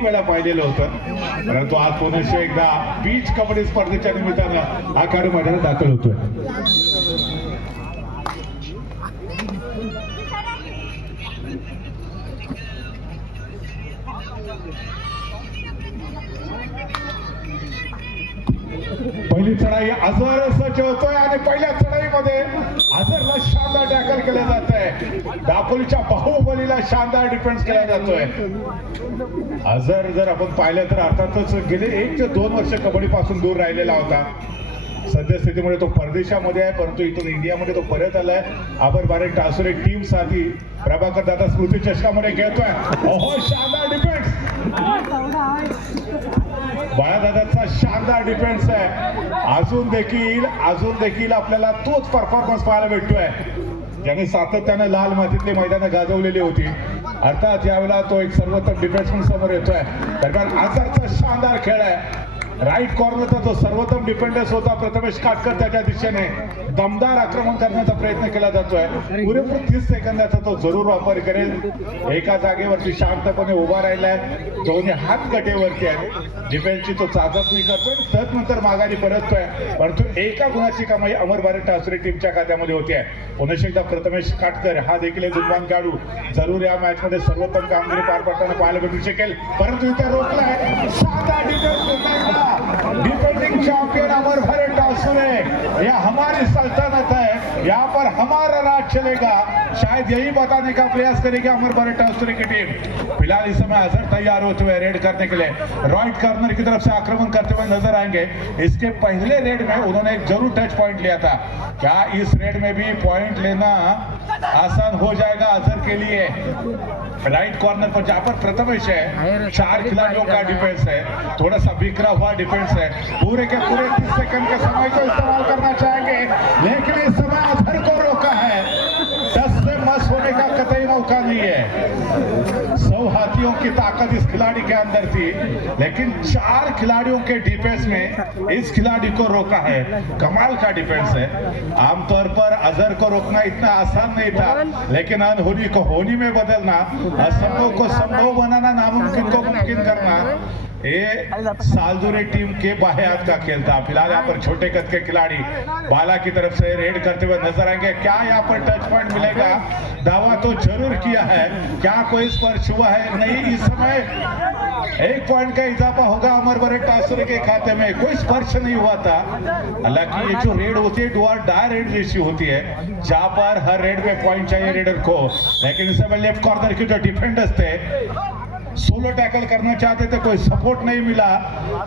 अनेक वेळा पाहिलेलं होतं, परंतु आज पुन्हा एकदा बीच कबड्डी स्पर्धेच्या निमित्तानं हा खेळाडू मैदानात दाखल होतोय. पहिली चढाई आझर सज्ज होतोय आणि पहिल्या चढाईमध्ये आझरला शानदार टॅकल केलं जात आहे. दापोलीच्या बाहुबलीला शानदार डिफेन्स केला जातोय. आझर जर आपण पाहिलं तर अर्थातच गेले 1 ते 2 वर्ष कबड्डी पासून दूर राहिलेला होता. सद्यस्थितीमुळे तो परदेशामध्ये आहे, परंतु इथून इंडियामध्ये तो परत आलाय. आबर बारे टासुरे टीम साठी प्रभाकर दादा स्मृती चषकामध्ये खेळतोय. ओहो, शानदार डिफेन्स, बाळादादाचा शानदार डिफेन्स आहे. अजून देखील आपल्याला तोच परफॉर्मन्स पाहायला भेटतोय ज्याने सातत्यानं लाल मातीतली मैदानं गाजवलेली होती. अर्थात यावेळेला तो एक सर्वोत्तम डिफेन्समॅन समोर येतोय. दरम्यान आझरचा शानदार खेळ आहे. राईट कॉर्नरचा जो सर्वोत्तम डिफेंडर्स होता प्रथमेश काटकर, त्याच्या दिशेने दमदार आक्रमण करण्याचा प्रयत्न केला जातोय. पुरेपूर 30 सेकंदाचा तो जरूर वापर करेल. एका जागेवरती शांतपणे उभा राहिलाय, दोन्ही हात कटेवरती आहेत. डिफेन्सची तो चाचपणी करतोय, त्यानंतर माघारी परततोय. परंतु एका गुणाची कमाई अमर भारत टासुरे टीमच्या खात्यामध्ये होती. पुन्हा एकदा प्रथमेश काटकर हा देखील जुम्मान काढू जरूर या मॅच मध्ये सर्वोत्तम कामगिरी पार पाडताना पाहायला भेटू शकेल. परंतु इथे रोखलाय साधा डिफेन्स. डिफेंडिंग चैंपियन अमर भारत टासुरे, यह हमारी सल्तनत है, यहाँ पर हमारा राज चलेगा, शायद यही बताने का प्रयास करेगी अमर भारत टासुरे की टीम. फिलहाल इस समय अजहर तैयार होते हुए रेड करने के लिए राइट कॉर्नर की तरफ से आक्रमण करते हुए नजर आएंगे. इसके पहले रेड में उन्होंने एक जरूर टच पॉइंट लिया था. क्या इस रेड में भी पॉइंट लेना आसान हो जाएगा अजहर के लिए? राइट कॉर्नर पर जहां पर प्रथमेश है, 4 खिलाड़ियों का डिफेंस है, थोड़ा सा बिखरा हुआ डिफेंस है. पूरे के पूरे 30 सेकंड के समय को इस्तेमाल करना चाहेंगे, लेकिन इस समय अजहर को रोका है. 10 से मस होने का कतई मौका नहीं है. 100 हाथियों की ताकत इस खिलाड़ी के अंदर थी, लेकिन 4 खिलाड़ियों के डिफेंस में इस खिलाड़ी को रोका है. कमाल का डिफेंस है. आमतौर पर अजहर को रोकना इतना आसान नहीं था, लेकिन अनहोनी को होनी में बदलना, असंभव को संभव बनाना, नामुमकिन को मुमकिन करना, ये सालदुरे टीम के बाहे हाथ का खेल था. फिलहाल यहाँ पर छोटे कद के खिलाड़ी बाला की तरफ से रेड करते हुए नजर आएंगे. क्या यहाँ पर टच पॉइंट मिलेगा? दावा तो जरूर किया है, क्या कोई स्पर्श हुआ है? नहीं. इस समय 1 पॉइंट का इजाफा होगा अमर भारत टासुरे के खाते में. कोई स्पर्श नहीं हुआ था. हालांकि ये जो रेड होती है डू और डाई रेड रेशियो होती है, जहां पर हर रेड में पॉइंट चाहिए रेडर को. लेकिन इस समय लेफ्ट कॉर्नर के जो डिफेंडर्स थे सोलो टैकल करना चाहते थे, कोई सपोर्ट नहीं मिला.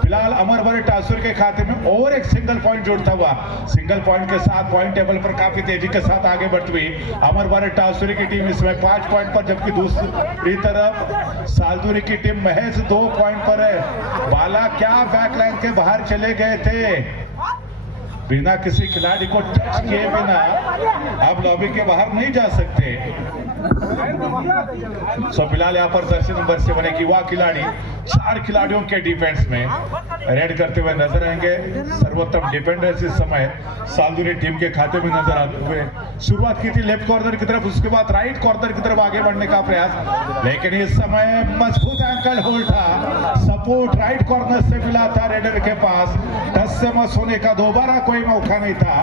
फिलहाल अमर भारत टासुरे के खाते में और एक सिंगल पॉइंट जुड़ता हुआ. सिंगल पॉइंट के साथ पॉइंट टेबल पर काफी तेजी के साथ आगे बढ़ती हुई अमर भारत टासुरे की टीम इसमें 5 पॉइंट पर, जबकि दूसरी तरफ सालदुरी की टीम महज 2 पॉइंट पर है. बाला क्या बैकलाइन के बाहर चले गए थे बिना किसी खिलाड़ी को टच किए बिना. अब लॉबी के बाहर नहीं जा सकते. फिलहाल यहाँ पर जर्सी नंबर 7 एक युवा खिलाड़ी 4 खिलाड़ियों के डिफेंस में रेड करते हुए नजर आएंगे. सर्वोत्तम डिफेंडर्स इस समय सालदुरी टीम के खाते में नजर आते हुए. शुरुआत की थी लेफ्ट कॉर्नर की तरफ, उसके बाद राइट कॉर्नर की तरफ आगे बढ़ने का प्रयास, लेकिन इस समय मजबूत एंकल होल्ड था. सपोर्ट राइट कॉर्नर से मिला था रेडर के पास. 10 से मस होने का दोबारा कोई मौका नहीं था.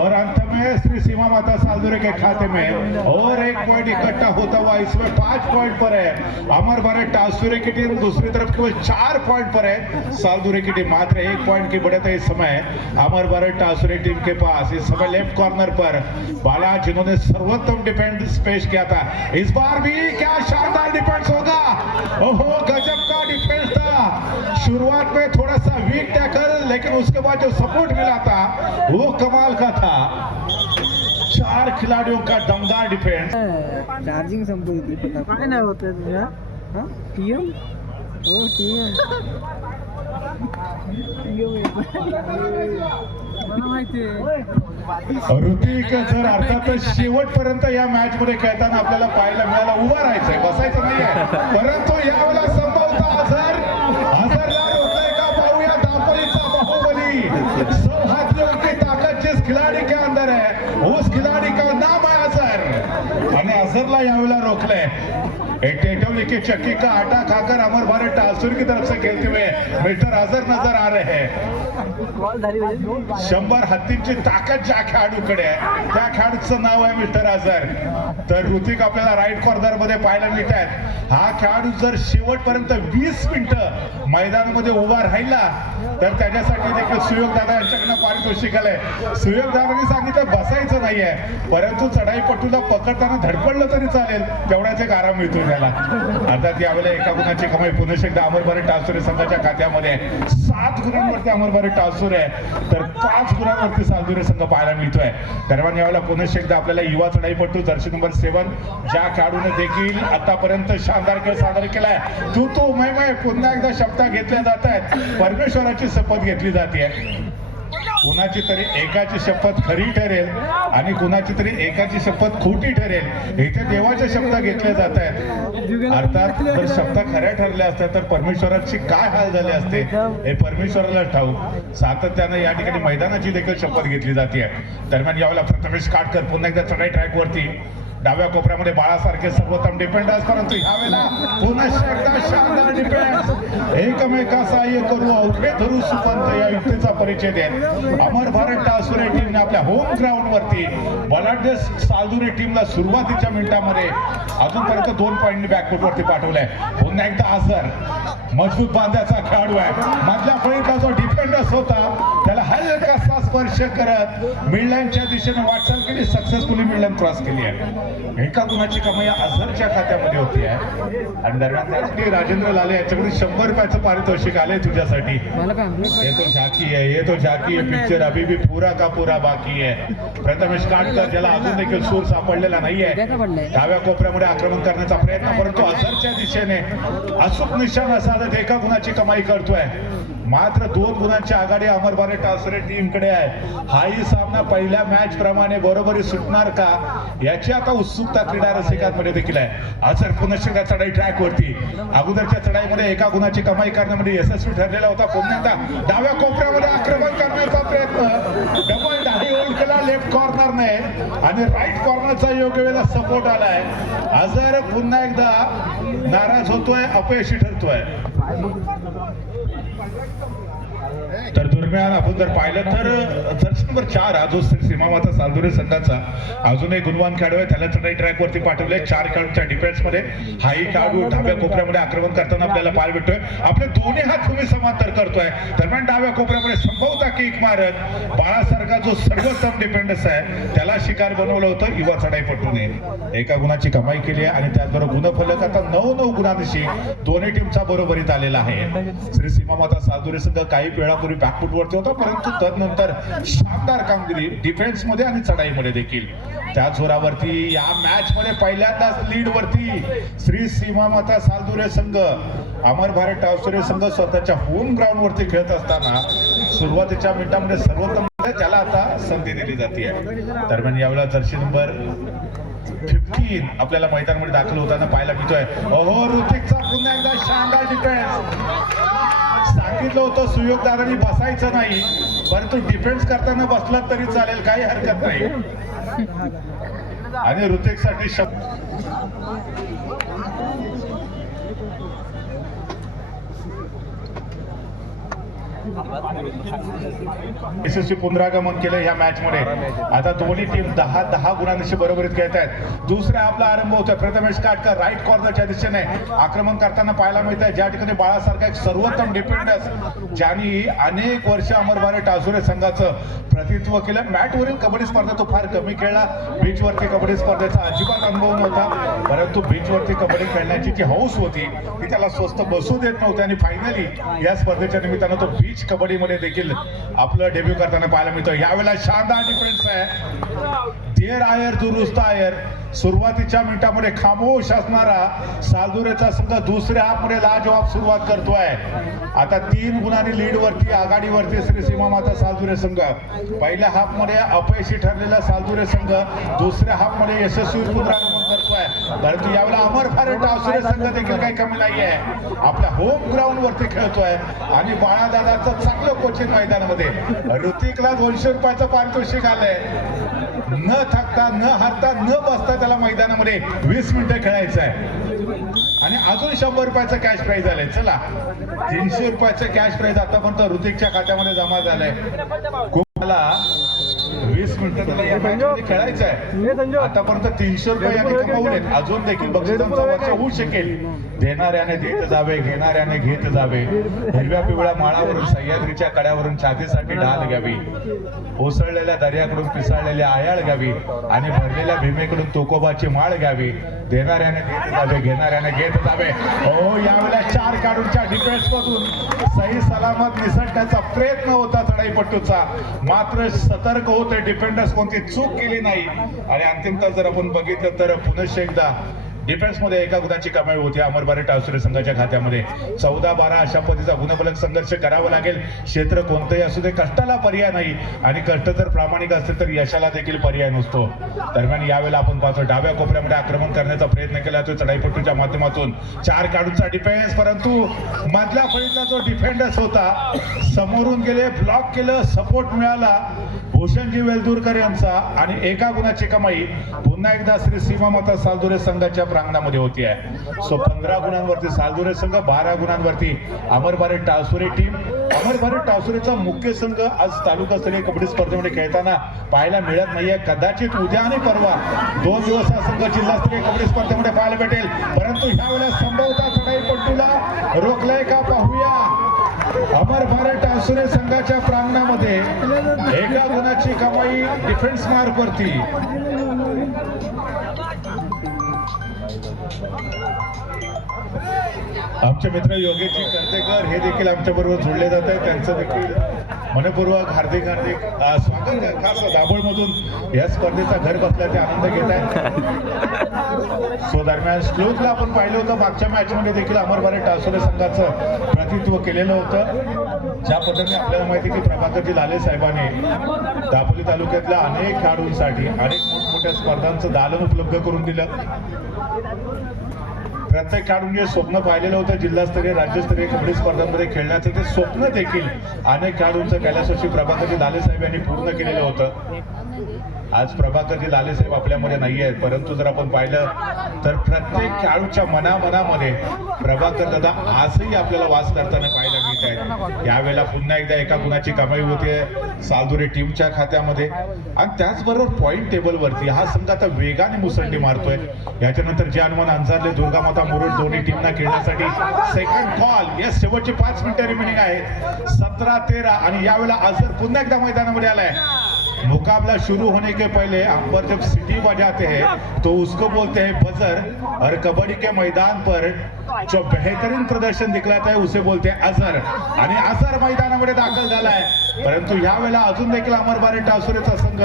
और अंत में श्री सीमा माता सालदुरे के खाते में और 1 पॉइंट इकट्ठा होता हुआ इसमें 5 पॉइंट पर है अमर भारत टासुरे की टीम. दूसरी तरफ केवल 4 पॉइंट पर है सालदुरे की टीम. मात्र 1 पॉइंट की बढ़त है इस समय अमर भारत टासुरे टीम के पास. इस समय लेफ्ट कॉर्नर पर बाला, जिन्होंने सर्वोत्तम डिफेंस पेश किया था, इस बार भी क्या शानदार डिफेंस होगा. ओहो, गजब का डिफेंस था. शुरुआत में थोड़ा सा वीक टैकल, लेकिन उसके बाद जो सपोर्ट मिला था वो कमाल का था. 4 खिलाड़ियों का दमदार डिफेंस. चार्जिंग संपली काय नाही होत तुझ्या टीएम हो टीएम ऋतिक, जर अर्थातच शेवटपर्यंत या मॅच मध्ये खेळताना आपल्याला पाहायला मिळाला, उभा राहायचंय, बसायचं नाहीये. परंतु यावेळेला संभवता अझरला रोकलाय का पाहूया. दापोलीचा बाहुबली, 100 हाथियों की ताकत जिस खिलाड़ी के अंदर है, उस खिलाड़ी का नाम है अजहर. आणि अजहरला यावेळेला रोखलंय. टेटौली की चक्की का आटा खाकर अमर भारत टासुर की तरफ से खेलते हुए मिस्टर अजहर नजर आ रहे हैं। बॉल झाली म्हणजे 100 हत्तींची ताकद ज्या खेळाडूकडे आहे त्या खेळाडूचं नाव आहे मिस्टर अजहर। तर ऋतिक आपल्याला राईट कॉर्नर मध्ये पाहायला मिळत आहेत। हा खेळाडू जर शेवटपर्यंत 20 मिनिटं मैदानामध्ये उभा राहिला तर त्याच्यासाठी देखील सुयोग दादा यांच्याकडनं पारितोषिक आलंय। सुयोग दादांनी सांगितलं बसायचं नाहीये, परंतु चढाईपटूला पकडताना धडपडलं तरी चालेल, तेवढाच एक आराम मिळतो त्याला। अर्थात यावेळेला एका गुणाची कमाई पुन्हा एकदा अमर भारत टासुरे संघाच्या खात्यामध्ये 7 गुणांवरती अमर भारत टासुरे आहे, तर 5 गुणांवरती सालदुरे संघ पाहायला मिळतोय। दरम्यान यावेळेला पुन्हा एकदा आपल्याला युवा चढाईपटू जर्सी नंबर 7 ज्या खेळाडूने देखील आतापर्यंत शानदार खेळ सादर केलाय, तू मैं पुन्हा एकदा शब्द घेतल्या जात आहेत। परमेश्वराची शपथ घेतली जाते। कुणाची तरी एकाची शपथ खरी ठरेल आणि कुणाची तरी एकाची शपथ खोटी ठरेल, इथे देवाचे शब्द घेतले जात आहेत। अर्थात जर शब्द खऱ्या ठरल्या असत्या तर परमेश्वराची काय हाल झाले असते हे परमेश्वराला ठाऊक। सातत्यानं या ठिकाणी मैदानाची देखील शपथ घेतली जाते। दरम्यान यावेळेला प्रथमेश काटकर पुन्हा एकदा चढाई ट्रॅक वरती डाव्या कोपऱ्यामध्ये बाळासारखे सर्वोत्तम डिफेंडर्स, परंतु ह्यावेळेला पुन्हा एकदा शानदार डिफेन्स एकमेका सहाय्य करू अवघे धरू सुपंत या युक्तीचा परिचय देत अमर भारत टासुरे टीमने आपल्या होम ग्राउंड वरती बलाढ्य सालदुरे टीमला सुरुवातीच्या मिनिटांमध्ये अजूनपर्यंत 2 पॉईंट बॅकफुट वरती पाठवलंय। पुन्हा एकदा अजहर मजबूत बांध्याचा खेळाडू आहे, मधल्या फळीचा जो डिफेंडर्स होता त्याला हलकासा स्पर्श करत मिडलाईनच्या दिशेने वाटचाल केली, सक्सेसफुली मिडलाईन क्रॉस केली आहे। एका गुणाची कमाई अझहरच्या खात्यामध्ये होती आहे। आणि दरम्यान त्यासाठी राजेंद्र लाले यांच्याकडे 100 रुपयाचं पारितोषिक आलंय तुझ्यासाठी। ये तो झाकी है, ये तो झाकी है, पिक्चर अभी भी पूरा का पूरा बाकी है। प्रथमेश काटकर ज्याला अजून देखील सूर सापडलेला नाहीये, डाव्या कोपऱ्यामध्ये आक्रमण करण्याचा प्रयत्न, परंतु अझहरच्या दिशेने अचूक निशाणा साधत एका गुणाची कमाई करतोय। मात्र 2 गुणांची आघाडी अमर भारत टासुरे टीमकडे आहे। हाही सामना पहिल्या मॅच प्रमाणे बरोबरी सुटणार का याची आता उत्सुकता क्रीडा रसिकांमध्ये देखील आहे। अझहर पुन्हा चढाई ट्रॅक वरती अगोदरच्या चढाईमध्ये एका गुणाची कमाई करण्यामध्ये यशस्वी ठरलेला होता। पुन्हा एकदा डाव्या कोपऱ्यामध्ये आक्रमण करण्याचा प्रयत्न, डबल डाही होल्ड केला लेफ्ट कॉर्नरने आणि राईट कॉर्नरचा योग्य वेळेला सपोर्ट आलाय। अझहर पुन्हा एकदा नाराज होतोय, अपयशी ठरतोय। तर दरम्यान आपण जर पाहिलं तर जर्सी नंबर 4 हा जो सीमामाता सालदुरे संघाचा अजूनही गुणवान खेळाडू आहे, त्याला चढाई ट्रॅक वरती पाठवले। 4 खेळाडूच्या डिफेन्स मध्ये हाही खेळाडू डाव्या कोपऱ्यामध्ये आक्रमण करताना आपल्याला पाहायला भेटतोय। आपले दोन्ही हात तुम्ही समांतर करतोय। दरम्यान डाव्या कोपऱ्यामध्ये संभवता किक मारत बाळासारखा जो सर्वोत्तम डिफेंडर्स आहे त्याला शिकार बनवलं होतं युवा चढाईपटूने। एका गुणाची कमाई केली आहे आणि त्याचबरोबर गुणफलक आता 9 गुणांशी दोन्ही टीमचा बरोबरीत आलेला आहे। श्री सीमामाता सालदुरे संघ काही वेळापूर्वी बॅकफुट वरती होता, परंतु तदनंतर शानदार कामगिरी डिफेन्स मध्ये आणि चढाईमध्ये देखील। त्या जोरावरती या मॅच मध्ये पहिल्यांदाच लीड वरती श्री सीमामाता सालदुरे संघ अमर भारत टासुरे संघ स्वतःच्या होम ग्राउंड वरती खेळत असताना सुरुवातीच्या मिनिटांमध्ये सर्वोत्तम त्याला आता संधी दिली जाते। दरम्यान यावेळेला जर्सी नंबर 15 आपल्याला मैदानामध्ये दाखल होताना पाहायला मिळतोय। ओहो, ऋतिकचा पुन्हा एकदा शानदार डिफेन्स। सांगितलं होतं सुयोगदारांनी बसायचं नाही, परंतु डिफेन्स करताना बसला तरी चालेल, काही हरकत नाही। आणि ऋतिक साठी यशस्वी पुनरागमन केलं या मॅच मध्ये। आता दोन्ही टीम 10 गुणांशी बरोबरीत खेळत आहेत। दुसरा आपला आरंभ होतोय। प्रथमेश काटकर राईट कॉर्नरच्या दिशेने आक्रमण करताना पाहायला मिळत आहे, ज्या ठिकाणी बाळासारखा एक सर्वोत्तम डिफेंडर्स ज्यांनी अनेक वर्ष अमर भारत टासुरे संघाचं प्रतिनिधित्व केलं। मॅटवरील कबड्डी स्पर्धा तो फार कमी खेळला, बीचवरती कबड्डी स्पर्धेचा अजिबात अनुभव नव्हता, परंतु बीचवरती कबड्डी खेळण्याची जी हौस होती ती त्याला स्वस्त बसू देत नव्हती आणि फायनली या स्पर्धेच्या निमित्तानं तो बीच कबड्डी मध्ये देखील आपलं डेब्यू करताना पाहायला मिळतं। यावेळेला शानदार डिफेन्स आहे। देर आयर दुरुस्त आयर। सुरुवातीच्या मिनिटांमध्ये खामोश असणारा सालदुरेचा संघ दुसऱ्या हाफमध्ये लाजवाब सुरुवात करतोय। आता 3 गुणांनी लीड वरती आघाडीवरती श्री सीमामाता सालदुरे संघ। पहिल्या हाफमध्ये अपयशी ठरलेला सालदुरे संघ दुसऱ्या हाफमध्ये यशस्वी पुनरागमन करतोय, परंतु यावेळेला अमर भारत टासुरे संघ देखील काही कमी नाहीये। आपल्या होम ग्राउंड वरती खेळतोय आणि बाळादादाचं चांगलं कोचिंग मैदानामध्ये। ऋतिकला 200 रुपयाचं पारितोषिक आलंय। न थकता न हारता न बसता त्याला मैदानामध्ये 20 मिनिटं खेळायचं आहे आणि अजून 100 रुपयाचं कॅश प्राइज आलंय. चला 300 रुपयाचं कॅश प्राइज आतापर्यंत ऋतिकच्या खात्यामध्ये जमा झालंय. मला 20 मिनिटं त्याला या मॅचमध्ये खेळायचं आहे. आतापर्यंत 300 रुपये याने कमावलेत. अजून देखील बक्षिसांचा वर्ष होऊ शकेल. देणाऱ्याने देत जावे, घेणाऱ्याने घेत जावे. हिरव्या पिवळ्या माळावरून सह्याद्रीच्या कड्यावरून छातीसाठी ढाल घ्यावी. ओसळलेल्या दर्याकडून पिसाळलेल्या आयाळ घ्यावी आणि भरलेल्या भीमेकडून तोकोबाची माळ घ्यावी. देणाऱ्याने देत जावे, घेणाऱ्याने घेत जावे. हो, यावेळेला 4 काढूनच्या डिफेन्स मधून सही सलामत निसटण्याचा प्रयत्न होता चढाईपट्टूचा. मात्र सतर्क होते डिफेंडर्स, कोणती चूक केली नाही. आणि अंतिमतः जर आपण बघितलं तर पुनश्च एकदा डिफेन्स मध्ये एका गुणाची कमाई होती अमरबारे टावसरे संघाच्या खात्यामध्ये. 14-12 अशा पद्धतीचा गुणफलक संघर्ष करावा लागेल. क्षेत्र कोणतंही असू दे, कष्टाला पर्याय नाही आणि कष्ट जर प्रामाणिक असतील तर यशाला देखील पर्याय नसतो. दरम्यान यावेळेला आपण पाहतो डाव्या कोपऱ्यामध्ये आक्रमण करण्याचा प्रयत्न केला तो चढाईपट्टूच्या माध्यमातून. 4 काढूनचा डिफेन्स, परंतु मधल्या फळीतला जो डिफेंडर्स होता समोरून गेले, ब्लॉक केलं, सपोर्ट मिळाला भूषणजी वेलदुरकर यांचा आणि एका गुणाची कमाई पुन्हा एकदा श्री सीमामाता सालदुरे संघाच्या प्रांगणामध्ये होती आहे. सो 15 गुणांवरती सालदुरे संघ, 12 गुणांवरती अमरबारे टावसरे टीम. अमरबारे टावसरेचा मुख्य संघ आज तालुकास्तरीय कबड्डी स्पर्धेमध्ये खेळताना पाहायला मिळत नाहीये. कदाचित उद्या आणि परवा 2 दिवस हा संघ जिल्हास्तरीय कबड्डी स्पर्धेमध्ये पाहायला भेटेल. परंतु ह्यावेळेला संभवता चढाईपट्टूला रोखलाय का पाहूया. अमरबारे टावसरे संघाच्या प्रांगणामध्ये एका गुणाची कमाई डिफेन्स मार्क वरती. आमचे मित्र योगेशजी कर्तेकर हे देखील आमच्या बरोबर जोडले जात आहेत. त्यांचं देखील मनपूर्वक हार्दिक स्वागत आहे. खास दाभोळमधून या स्पर्धेचा घर बसल्याचे आनंद घेत आहेत. सो दरम्यान स्लोजला आपण पाहिलं होतं मागच्या मॅच मध्ये देखील अमरबारे टावसरे संघाचं प्रतिनिधित्व केलेलं होतं. ज्या पद्धतीने आपल्याला माहिती की प्रभाकरजी लाले साहेबांनी दापोली तालुक्यातल्या अनेक खेळाडूंसाठी अनेक मोठमोठ्या स्पर्धांचं दालन उपलब्ध करून दिलं. प्रत्येक खेळाडूंनी स्वप्न पाहिलेलं होतं जिल्हास्तरीय राज्यस्तरीय कबड्डी स्पर्धांमध्ये खेळण्याचं. ते स्वप्न देखील अनेक खेळाडूंचं कैलासवासी प्रभाकरजी लाले साहेब यांनी पूर्ण केलेलं होतं. आज प्रभाकरजी लाले साहेब आपल्यामध्ये नाही आहेत, परंतु जर आपण पाहिलं तर प्रत्येक खेळाडूच्या मनामध्ये प्रभाकर दादा आजही आपल्याला वास करताना पाहायला मिळत आहेत. यावेळेला पुन्हा एकदा एका गुणाची कमाई होते सालदुरे टीमच्या खात्यामध्ये. आणि त्याचबरोबर पॉइंट टेबलवरती हा संघ आता वेगाने मुसंडी मारतोय. याच्यानंतर जे हनुमान अंजारले, दुर्गामाता मुरुड दोन्ही टीमना खेळण्यासाठी सेकंड कॉल. यस, शेवटची 5 मिनिटं रिमेनिंग आहेत. 17-13 आणि यावेळेला अजर पुन्हा एकदा मैदानामध्ये आलाय. मुकाबला शुरू होने के पहले अंबर जब सिटी बजाते हैं तो उसको बोलते हैं बजर, और कबड्डी के मैदान पर जो बेहतरीन प्रदर्शन दिखलाता है उसे बोलते हैं अजर. आणि अजर मैदानामध्ये दाखल झालाय. परंतु यावेळेला अजून देखील अमरबारे टावसरेचा संघ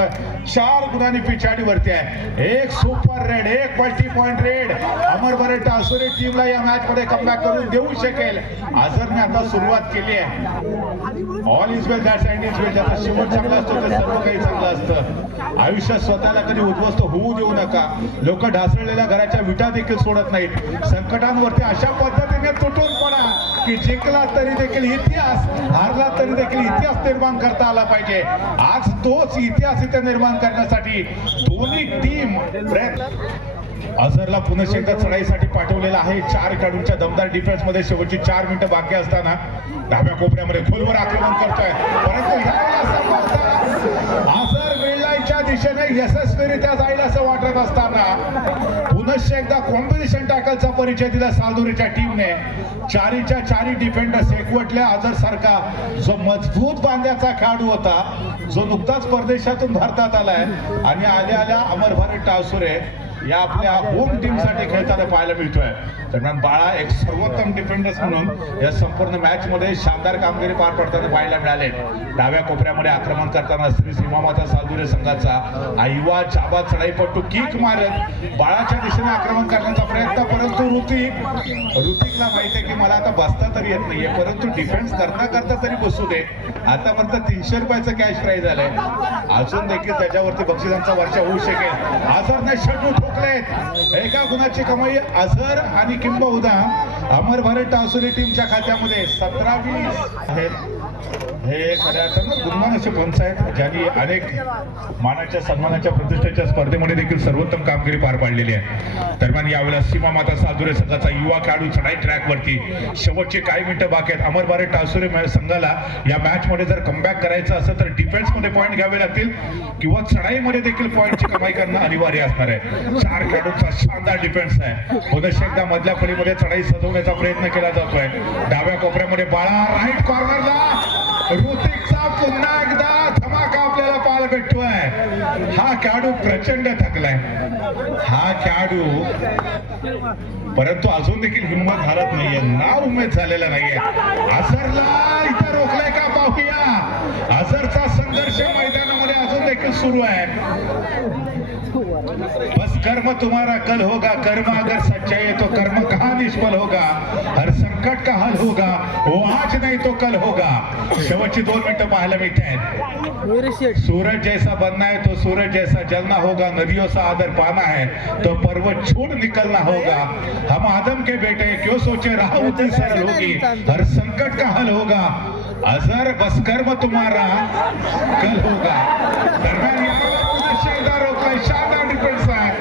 4 गुणांनी पिछाडीवरती आहे. एक सुपर रेड, एक मल्टी पॉइंट रेड. अमरबारे टावसरे टीमला या मॅच मध्ये कमबॅक करून देऊ शकेल. अजरने आता सुरुवात केली आहे. All is well that's end is well. ज्याचा शेवट चांगला असतो ते सर्व काही चांगलं असतं. आयुष्यात स्वतःला कधी उद्ध्वस्त होऊ देऊ नका. लोक ढासळलेल्या घराच्या विटा देखील सोडत नाहीत. संकटांवरती अशा पद्धतीने तुटून पडा की जिंकला तरी देखील इतिहास, हारला तरी देखील इतिहास निर्माण करता आला पाहिजे. आज तोच इतिहास इथे निर्माण करण्यासाठी दोन्ही टीम अझरला पुन्हा एकदा चढाईसाठी पाठवलेला आहे. 4 काढूनच्या दमदार डिफेन्स मध्ये शेवटची 4 मिनिटं बाकी असताना डाव्या कोपऱ्यामध्ये खोलवर आक्रमण करतोय. परंतु अझर वेळाच्या दिशेने यशस्वीरित्या जाईल असं वाटत असताना पुनश्च एकदा कॉम्बिनेशन टॅकलचा परिचय दिला सालदुरेच्या टीमने. 4च्या 4 डिफेंडर्स एकवटल्या. अझर सारखा जो मजबूत बांध्याचा खेळाडू होता, जो नुकताच परदेशातून भारतात आलाय आणि आल्या अमरबारे टावसरे या आपल्या होम टीम साठी खेळताना पाहायला मिळतोय. दरम्यान बाळा एक सर्वोत्तम डिफेंडर्स म्हणून या संपूर्ण मॅच मध्ये शानदार कामगिरी पार पडताना पाहायला मिळाले. डाव्या कोपऱ्यामध्ये आक्रमण करताना श्री सीमामाता सालदुरे संघाचा आईवा चाबा चढाईपट्टू किक मारत बाळाच्या दिशेने आक्रमण करण्याचा प्रयत्न. परंतु ऋतिकला माहिती आहे की मला आता बसता तरी येत नाहीये, परंतु डिफेन्स करता तरी बसू दे. आतापर्यंत 300 रुपयाचं कॅश प्राइज आलंय. अजून देखील त्याच्यावरती बक्षिसांचा वर्षा होऊ शकेल. अझरने षटू ठोकलेत. एका गुणाची कमाई अझर आणि किंबहुना अमर भारत टासुरी टीमच्या खात्यामध्ये 17-20 आहेत. हे खऱ्या अर्थानं गुणवान असे पंच आहेत ज्यांनी अनेक मानाच्या सन्मानाच्या प्रतिष्ठेच्या स्पर्धेमध्ये देखील सर्वोत्तम कामगिरी पार पाडलेली आहे. दरम्यान यावेळेला सीमा माता सालदुरे संघाचा युवा खेळाडू चढाई ट्रॅक वरती शेवटचे काही मिनिटं बाकी आहेत. अमर भारत टासुरी संघाला या मॅच मध्ये जर कमबॅक करायचं असेल तर डिफेन्स मध्ये पॉईंट घ्यावे लागतील किंवा चढाईमध्ये देखील पॉईंटची कमाई करणं अनिवार्य असणार आहे. 4 खेळाडूंचा शानदार डिफेन्स आहे. पुन्हा एकदा मधल्या फळीमध्ये चढाई सजवण्याचा प्रयत्न केला जातोय. डाव्या कोपऱ्यामध्ये बाळा, राईट कॉर्नरला ऋतिकचा पुन्हा एकदा धमाका आपल्याला पाहायला भेटतोय. हा खेळाडू प्रचंड थकलाय हा खेळाडू, परंतु अजून देखील हिंमत हारत नाहीये, नाव उमेद झालेला नाहीये. अझरला इथं रोखलाय का पाहूया. अझरचा संघर्ष मैदानामध्ये अजून देखील सुरू आहे. बस कर्म तुम्हारा कल होगा, कर्म अगर सच्चा है तो कर्म कहाँ निष्फल होगा, हर संकट का हल होगा, वो आज नहीं तो कल होगा. शेवटची 2 मिनिटं पाहायला मिळत आहेत. सूरज जैसा बनना है तो सूरज जैसा जलना होगा, नदियों सा आदर पाना है तो पर्वत छोड़ निकलना होगा. हम आदम के बेटे क्यों सोचे राह उतनी सरल होगी, हर संकट का हल होगा. अजर बस कर्म तुम्हारा कल होगा. दरम्यान शानदार डिफेन्स आहे.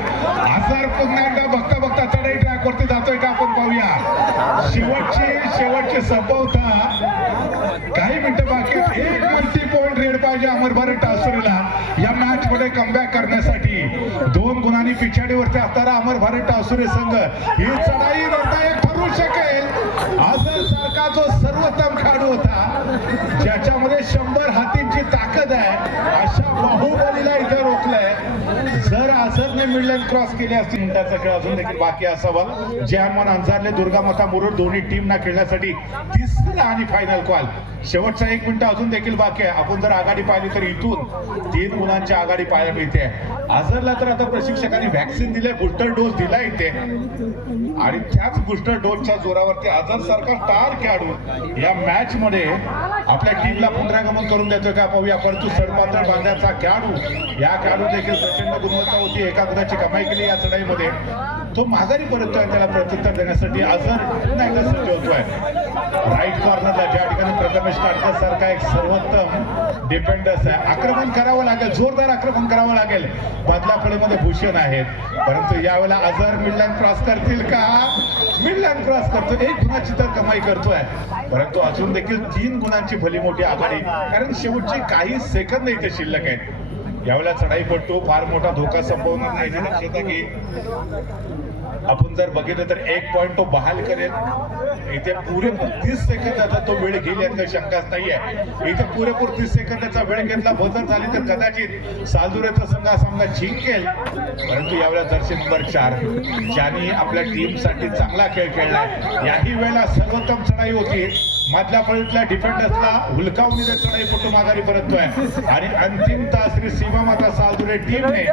आजार पुन्हा एकदा बघता बघता चढाई ट्रॅक वरती जातोय का आपण पाहूया. शेवटची संपवता काही मिनिटं बाकी. एक मल्टी पॉइंट रेड पाहिजे अमर भारत टासुरीला या मॅच मध्ये कमबॅक करण्यासाठी. 2 गुणांनी पिछाडीवरती असणारा अमर भारत टासुरी संघ ही चढाई निर्णायक ठरू शकेल. आझर सारखा जो सर्वोत्तम खेळाडू होता ज्याच्यामध्ये 100 हातींची ताकद आहे अशा बाहुबलीला इथे रोखलंय. जर आझरने मिडलाईन क्रॉस केली असती, मिनिटाचा खेळ अजून देखील बाकी असावा. जयमान अंजारले, दुर्गामाता मुरुड दोन्ही टीमना खेळण्यासाठी 3रा आणि फायनल कॉल. शेवटचा 1 मिनिट अजून देखील बाकी आहे. आपण जर आघाडी पाहिली तर इथून 3 गुणांची आघाडी पाहायला मिळते. आझरला तर आता प्रशिक्षकांनी व्हॅक्सिन दिले, बूस्टर डोस दिला इथे आणि त्याच बूस्टर डोसच्या जोरावरती आझर सारखा स्टार खेळाडू या मॅच मध्ये आपल्या टीमला पुनरागमन करून देतोय का पाहूया. परंतु सडपातळ बांधण्याचा खेळाडू, या खेळाडू देखील प्रचंड गुणवत्ता होती. एका गुणाची कमाई केली या चढाईमध्ये. तो माघारी परततोय, त्याला प्रत्युत्तर देण्यासाठी आझर पुन्हा एकदा सज्ज होतोय. राईट कॉर्नरला ज्या ठिकाणी प्रथमेश काटकर सारखा एक सर्वोत्तम डिफेंडर्स आहे, आक्रमण करावं लागेल, जोरदार आक्रमण करावं लागेल. मधल्या फळीमध्ये भूषण आहेत, परंतु यावेळेला आझर मिडलाईन क्रॉस करतील का. मिडलाईन क्रॉस करतो, 1 गुणाची तर कमाई करतोय, परंतु अजून देखील 3 गुणांची भली मोठी आघाडी, कारण शेवटचे काही सेकंद इथे शिल्लक आहेत. यावेळेला चढाईपट्टू फार मोठा धोका संभवणार नाही. लक्षात की आपण जर बघितलं तर 1 पॉइंट तो बहाल करेल. इथे पुरेपूर 30 सेकंदाचा तो वेळ घेईल यात काही शंकाच नाहीये. इथे पुरेपूर 30 सेकंदाचा वेळ घेतला, बदल झाली तर कदाचित सालदुरेचा संघ हा सामना जिंकेल. परंतु यावेळेला जर्सी नंबर 4 ज्यांनी आपल्या टीमसाठी चांगला खेळ खेळलाय, याही वेळेला सर्वोत्तम चढाई होती. मधल्या फळीतल्या डिफेंडर्सला हुलकावून चढाईपट्टू माघारी परततोय आणि अंतिमतः श्री सीमा माता सालदुरे टीमने